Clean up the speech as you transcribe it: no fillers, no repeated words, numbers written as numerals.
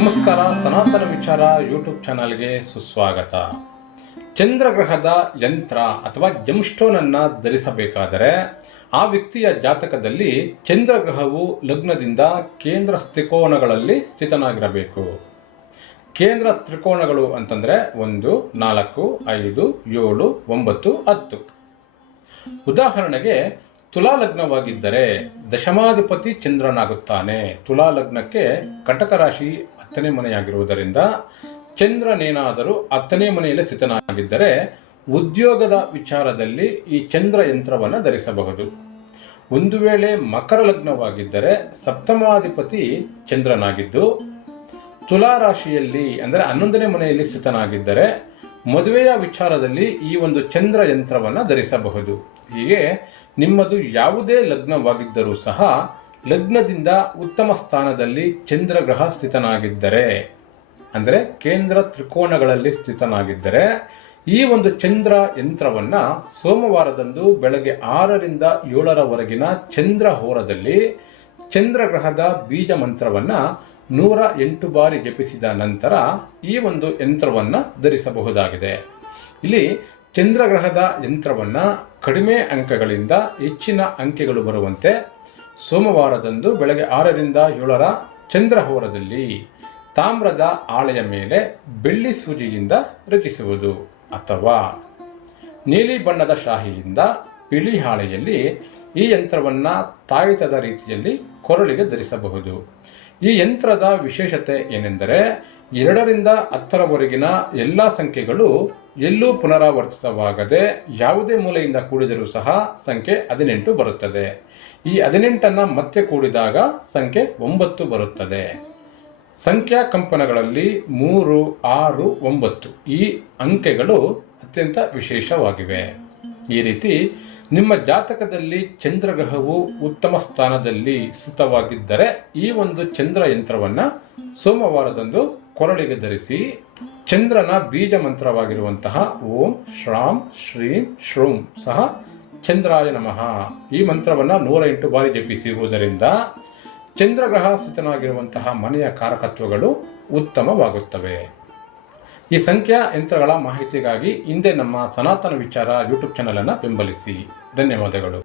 ನಮಸ್ಕಾರ. ಸನಾತನ ವಿಚಾರ ಯೂಟ್ಯೂಬ್ ಚಾನಲ್ಗೆ ಸುಸ್ವಾಗತ. ಚಂದ್ರಗ್ರಹದ ಯಂತ್ರ ಅಥವಾ ಜಮ್ಸ್ಟೋನ್ ಅನ್ನು ಧರಿಸಬೇಕಾದರೆ ಆ ವ್ಯಕ್ತಿಯ ಜಾತಕದಲ್ಲಿ ಚಂದ್ರಗ್ರಹವು ಲಗ್ನದಿಂದ ಕೇಂದ್ರ ತ್ರಿಕೋನಗಳಲ್ಲಿ ಸ್ಥಿತನಾಗಿರಬೇಕು. ಕೇಂದ್ರ ತ್ರಿಕೋನಗಳು ಅಂತಂದರೆ 1, 4, 5, 7, 9, 10. ಉದಾಹರಣೆಗೆ ತುಲಾ ಲಗ್ನವಾಗಿದ್ದರೆ ದಶಮಾಧಿಪತಿ ಚಂದ್ರನಾಗುತ್ತಾನೆ. ತುಲಾ ಲಗ್ನಕ್ಕೆ ಕಟಕ ರಾಶಿ 10ನೇ ಮನೆಯಾಗಿರುವುದರಿಂದ ಚಂದ್ರನೇನಾದರೂ 10ನೇ ಮನೆಯಲ್ಲಿ ಸ್ಥಿತನಾಗಿದ್ದರೆ ಉದ್ಯೋಗದ ವಿಚಾರದಲ್ಲಿ ಈ ಚಂದ್ರ ಯಂತ್ರವನ್ನು ಧರಿಸಬಹುದು. ಒಂದು ವೇಳೆ ಮಕರ ಲಗ್ನವಾಗಿದ್ದರೆ ಸಪ್ತಮಾಧಿಪತಿ ಚಂದ್ರನಾಗಿದ್ದು ತುಲಾ ರಾಶಿಯಲ್ಲಿ ಅಂದರೆ 11ನೇ ಮನೆಯಲ್ಲಿ ಸ್ಥಿತನಾಗಿದ್ದರೆ ಮದುವೆಯ ವಿಚಾರದಲ್ಲಿ ಈ ಒಂದು ಚಂದ್ರ ಯಂತ್ರವನ್ನು ಧರಿಸಬಹುದು. ಹೀಗೆ ನಿಮ್ಮದು ಯಾವುದೇ ಲಗ್ನವಾಗಿದ್ದರೂ ಸಹ ಲಗ್ನದಿಂದ ಉತ್ತಮ ಸ್ಥಾನದಲ್ಲಿ ಚಂದ್ರಗ್ರಹ ಸ್ಥಿತನಾಗಿದ್ದರೆ ಅಂದರೆ ಕೇಂದ್ರ ತ್ರಿಕೋನಗಳಲ್ಲಿ ಸ್ಥಿತನಾಗಿದ್ದರೆ ಈ ಒಂದು ಚಂದ್ರ ಯಂತ್ರವನ್ನು ಸೋಮವಾರದಂದು ಬೆಳಗ್ಗೆ 6ರಿಂದ 7ರವರೆಗಿನ ಚಂದ್ರ ಹೋರದಲ್ಲಿ ಚಂದ್ರಗ್ರಹದ ಬೀಜ ಮಂತ್ರವನ್ನು 108 ಬಾರಿ ಜಪಿಸಿದ ನಂತರ ಈ ಒಂದು ಯಂತ್ರವನ್ನು ಧರಿಸಬಹುದಾಗಿದೆ. ಇಲ್ಲಿ ಚಂದ್ರಗ್ರಹದ ಯಂತ್ರವನ್ನು ಕಡಿಮೆ ಅಂಕಗಳಿಂದ ಹೆಚ್ಚಿನ ಅಂಕೆಗಳು ಬರುವಂತೆ ಸೋಮವಾರದಂದು ಬೆಳಗ್ಗೆ 6ರಿಂದ 7ರ ಚಂದ್ರಹೋರದಲ್ಲಿ ತಾಮ್ರದ ಹಾಳೆಯ ಮೇಲೆ ಬೆಳ್ಳಿ ಸೂಜಿಯಿಂದ ರಚಿಸುವುದು ಅಥವಾ ನೀಲಿ ಬಣ್ಣದ ಶಾಹಿಯಿಂದ ಬಿಳಿ ಹಾಳೆಯಲ್ಲಿ ಈ ಯಂತ್ರವನ್ನು ತಾಯಿತದ ರೀತಿಯಲ್ಲಿ ಕೊರಳಿಗೆ ಧರಿಸಬಹುದು. ಈ ಯಂತ್ರದ ವಿಶೇಷತೆ ಏನೆಂದರೆ 2ರಿಂದ 10ರವರೆಗಿನ ಎಲ್ಲ ಸಂಖ್ಯೆಗಳು ಎಲ್ಲೂ ಪುನರಾವರ್ತಿತವಾಗದೆ ಯಾವುದೇ ಮೂಲೆಯಿಂದ ಕೂಡಿದರೂ ಸಹ ಸಂಖ್ಯೆ 18 ಬರುತ್ತದೆ. ಈ 18ಅನ್ನು ಮತ್ತೆ ಕೂಡಿದಾಗ ಸಂಖ್ಯೆ 9 ಬರುತ್ತದೆ. ಸಂಖ್ಯಾ ಕಂಪನಗಳಲ್ಲಿ 3, 6, 9 ಈ ಅಂಕೆಗಳು ಅತ್ಯಂತ ವಿಶೇಷವಾಗಿವೆ. ಈ ರೀತಿ ನಿಮ್ಮ ಜಾತಕದಲ್ಲಿ ಚಂದ್ರಗ್ರಹವು ಉತ್ತಮ ಸ್ಥಾನದಲ್ಲಿ ಸ್ಥಿತವಾಗಿದ್ದರೆ ಈ ಒಂದು ಚಂದ್ರ ಯಂತ್ರವನ್ನು ಸೋಮವಾರದಂದು ಕೊರಳಿಗೆ ಧರಿಸಿ ಚಂದ್ರನ ಬೀಜ ಮಂತ್ರವಾಗಿರುವಂತಹ ಓಂ ಶ್ರಾಂ ಶ್ರೀಂ ಶ್ರೂಂ ಸಹ ಚಂದ್ರಾಯ ನಮಃ ಈ ಮಂತ್ರವನ್ನು 108 ಬಾರಿ ಜಪಿಸಿರುವುದರಿಂದ ಚಂದ್ರಗ್ರಹ ಸ್ಥಿತನಾಗಿರುವಂತಹ ಮನೆಯ ಕಾರಕತ್ವಗಳು ಉತ್ತಮವಾಗುತ್ತವೆ. ಈ ಸಂಖ್ಯಾ ಯಂತ್ರಗಳ ಮಾಹಿತಿಗಾಗಿ ಹಿಂದೆ ನಮ್ಮ ಸನಾತನ ವಿಚಾರ ಯೂಟ್ಯೂಬ್ ಚಾನಲ್ ಅನ್ನು ಬೆಂಬಲಿಸಿ. ಧನ್ಯವಾದಗಳು.